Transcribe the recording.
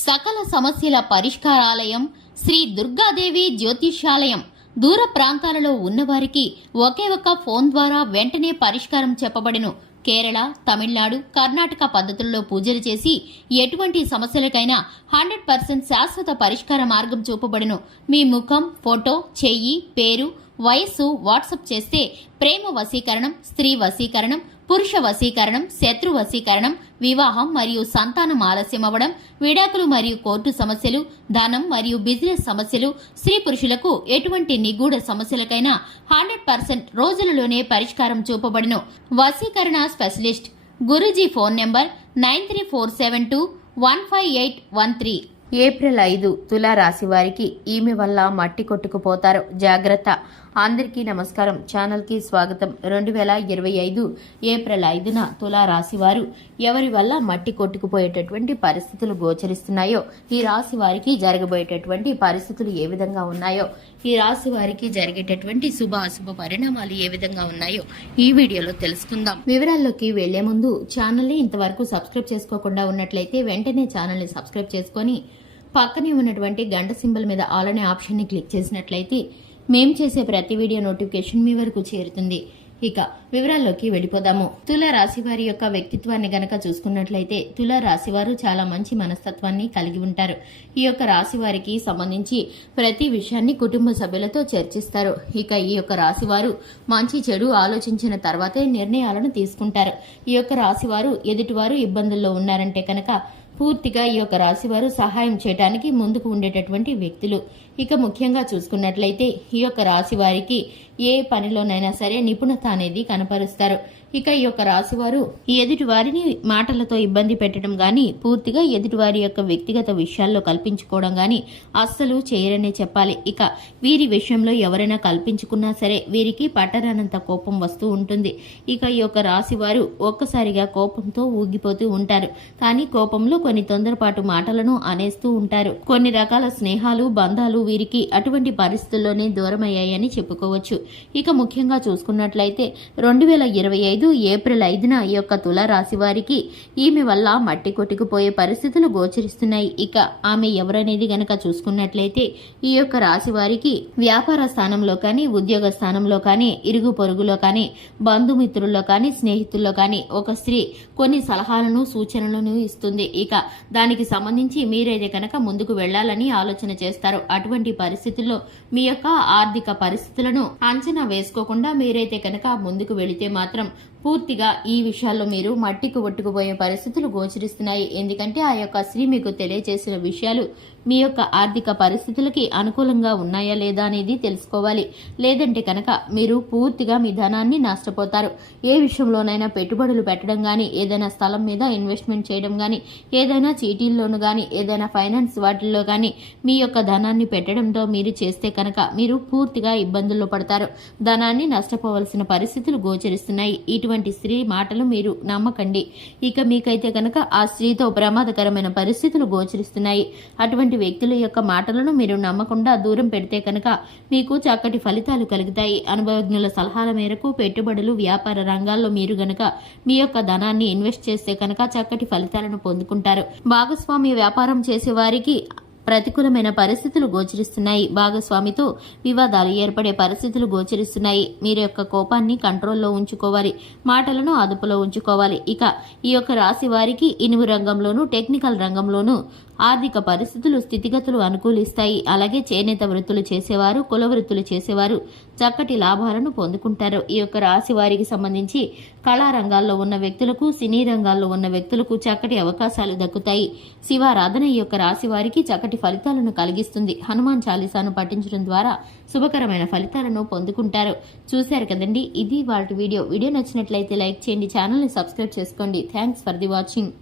సకల సమస్యల పరిష్కారాలయం శ్రీ దుర్గాదేవి జ్యోతిష్యాలయం. దూర ప్రాంతాలలో ఉన్నవారికి ఒకే ఒక ఫోన్ ద్వారా వెంటనే పరిష్కారం చెప్పబడును. కేరళ, తమిళనాడు, కర్ణాటక పద్ధతుల్లో పూజలు చేసి ఎటువంటి సమస్యలకైనా 100% శాశ్వత పరిష్కార మార్గం చూపబడును. మీ ముఖం, ఫోటో, చెయ్యి, పేరు, వయస్సు వాట్సాప్ చేస్తే ప్రేమ వశీకరణం, స్త్రీ వశీకరణం, పురుష వశీకరణం, శత్రు వశీకరణం, వివాహం మరియు సంతానం ఆలస్యం అవ్వడం, విడాకులు మరియు కోర్టు సమస్యలు, ధనం మరియు బిజినెస్ సమస్యలు, స్త్రీ పురుషులకు ఎటువంటి నిగూఢ సమస్యలకైనా 100% రోజులలోనే పరిష్కారం చూపబడును. వశీకరణ specialist Guruji phone number 9347215813. April 5 తులా రాశి వారికి ఈమె వల్ల మట్టి కొట్టుకుపోతారు, జాగ్రత్త. అందరికీ నమస్కారం, ఛానల్కి స్వాగతం. 2025 ఏప్రిల్ 5న తులా రాశి వారు ఎవరి వల్ల మట్టి కొట్టుకుపోయేటటువంటి పరిస్థితులు గోచరిస్తున్నాయో, ఈ రాశి వారికి జరగబోయేటటువంటి పరిస్థితులు ఏ విధంగా ఉన్నాయో, ఈ రాశి వారికి జరిగేటటువంటి శుభ అశుభ పరిణామాలు ఏ విధంగా ఉన్నాయో ఈ వీడియోలో తెలుసుకుందాం. వివరాల్లోకి వెళ్లే ముందు ఛానల్ని ఇంతవరకు సబ్స్క్రైబ్ చేసుకోకుండా ఉన్నట్లయితే వెంటనే ఛానల్ని సబ్స్క్రైబ్ చేసుకొని పక్కనే ఉన్నటువంటి గంట సింబల్ మీద ఆల్ అనే ఆప్షన్ని క్లిక్ చేసినట్లయితే మేం చేసే ప్రతి వీడియో నోటిఫికేషన్ మీ వరకు చేరుతుంది. ఇక వివరాల్లోకి వెళ్ళిపోదాము. తులా రాశి వారి యొక్క వ్యక్తిత్వాన్ని గనక చూసుకున్నట్లయితే తులా రాశి వారు చాలా మంచి మనస్తత్వాన్ని కలిగి ఉంటారు. ఈ యొక్క రాశి వారికి సంబంధించి ప్రతి విషయాన్ని కుటుంబ సభ్యులతో చర్చిస్తారు. ఇక ఈ యొక్క రాశి వారు మంచి చెడు ఆలోచించిన తర్వాతే నిర్ణయాలను తీసుకుంటారు. ఈ యొక్క రాశి వారు ఎదుటివారు ఇబ్బందుల్లో ఉన్నారంటే కనుక పూర్తిగా ఈ యొక్క రాశి వారు సహాయం చేయడానికి ముందుకు ఉండేటటువంటి వ్యక్తులు. ఇక ముఖ్యంగా చూసుకున్నట్లయితే ఈ యొక్క రాశి వారికి ఏ పనిలోనైనా సరే నిపుణత అనేది కనపరుస్తారు. ఇక ఈ యొక్క రాశి వారు ఎదుటి వారిని మాటలతో ఇబ్బంది పెట్టడం గాని, పూర్తిగా ఎదుటి వారి యొక్క వ్యక్తిగత విషయాల్లో కల్పించుకోవడం గాని అస్సలు చేయరనే చెప్పాలి. ఇక వీరి విషయంలో ఎవరైనా కల్పించుకున్నా సరే వీరికి పట్టరానంత కోపం వస్తూ ఉంటుంది. ఇక ఈ యొక్క రాశి వారు ఒక్కసారిగా కోపంతో ఊగిపోతూ ఉంటారు. కానీ కోపంలో కొన్ని తొందరపాటు మాటలను అనేస్తూ ఉంటారు. కొన్ని రకాల స్నేహాలు, బంధాలు వీరికి అటువంటి పరిస్థితుల్లోనే దూరమయ్యాయని చెప్పుకోవచ్చు. ఇక ముఖ్యంగా చూసుకున్నట్లయితే 2025 ఏప్రిల్ 5న ఈ యొక్క తులా రాశి వారికి ఈమె వల్ల మట్టి కొట్టుకుపోయే పరిస్థితులు గోచరిస్తున్నాయి. ఇక ఆమె ఎవరనేది గనక చూసుకున్నట్లయితే ఈ యొక్క రాశి వారికి వ్యాపార స్థానంలో కానీ, ఉద్యోగ స్థానంలో కానీ, ఇరుగు పొరుగులో కానీ, బంధుమిత్రుల్లో కానీ, స్నేహితుల్లో కానీ ఒక స్త్రీ కొన్ని సలహాలను, సూచనలను ఇస్తుంది. ఇక దానికి సంబంధించి మీరైతే కనుక ముందుకు వెళ్లాలని ఆలోచన చేస్తారు. అటువంటి పరిస్థితుల్లో మీ యొక్క ఆర్థిక పరిస్థితులను అంచనా వేసుకోకుండా మీరైతే కనుక ముందుకు వెళితే మాత్రం పూర్తిగా ఈ విషయాల్లో మీరు మట్టికి కొట్టుకుపోయే పరిస్థితులు గోచరిస్తున్నాయి. ఎందుకంటే ఆ యొక్క స్త్రీ మీకు తెలియజేసిన విషయాలు మీ యొక్క ఆర్థిక పరిస్థితులకి అనుకూలంగా ఉన్నాయా లేదా అనేది తెలుసుకోవాలి. లేదంటే కనుక మీరు పూర్తిగా మీ ధనాన్ని నష్టపోతారు. ఏ విషయంలోనైనా పెట్టుబడులు పెట్టడం గానీ, ఏదైనా స్థలం మీద ఇన్వెస్ట్మెంట్ చేయడం గానీ, ఏదైనా చీటీల్లోనూ గానీ, ఏదైనా ఫైనాన్స్ వాటిల్లో గానీ మీ యొక్క ధనాన్ని పెట్టడంతో మీరు చేస్తే కనుక మీరు పూర్తిగా ఇబ్బందుల్లో పడతారు. ధనాన్ని నష్టపోవలసిన పరిస్థితులు గోచరిస్తున్నాయి. ఇటువంటి స్త్రీ మాటలు మీరు నమ్మకండి. ఇక మీకైతే కనుక ఆ స్త్రీతో ప్రమాదకరమైన పరిస్థితులు గోచరిస్తున్నాయి. అటువంటి వ్యక్తుల యొక్క మాటలను మీరు నమ్మకుండా దూరం పెడితే కనుక మీకు చక్కటి ఫలితాలు కలుగుతాయి. అనుభవజ్ఞుల సలహాల మేరకు పెట్టుబడులు, వ్యాపార రంగాల్లో మీరు గనక మీ యొక్క ధనాన్ని ఇన్వెస్ట్ చేస్తే కనుక చక్కటి ఫలితాలను పొందుకుంటారు. భాగస్వామ్య వ్యాపారం చేసే వారికి ప్రతికూలమైన పరిస్థితులు గోచరిస్తున్నాయి. భాగస్వామితో వివాదాలు ఏర్పడే పరిస్థితులు గోచరిస్తున్నాయి. మీరు యొక్క కోపాన్ని కంట్రోల్లో ఉంచుకోవాలి, మాటలను అదుపులో ఉంచుకోవాలి. ఇక ఈ యొక్క రాశి వారికి ఇనుము రంగంలోనూ, టెక్నికల్ రంగంలోనూ ఆర్థిక పరిస్థితులు, స్థితిగతులు అనుకూలిస్తాయి. అలాగే చేనేత వృత్తులు చేసేవారు, కుల వృత్తులు చేసేవారు చక్కటి లాభాలను పొందుకుంటారు. ఈ యొక్క రాశి వారికి సంబంధించి కళారంగాల్లో ఉన్న వ్యక్తులకు, సినీ రంగాల్లో ఉన్న వ్యక్తులకు చక్కటి అవకాశాలు దక్కుతాయి. శివారాధన ఈ యొక్క రాశి వారికి చక్కటి ఫలితాలను కలిగిస్తుంది. హనుమాన్ చాలీసాను పఠించడం ద్వారా శుభకరమైన ఫలితాలను పొందుకుంటారు. చూశారు కదండి, ఇది వాటి వీడియో నచ్చినట్లయితే లైక్ చేయండి, ఛానల్ని సబ్స్క్రైబ్ చేసుకోండి. Thanks for the watching.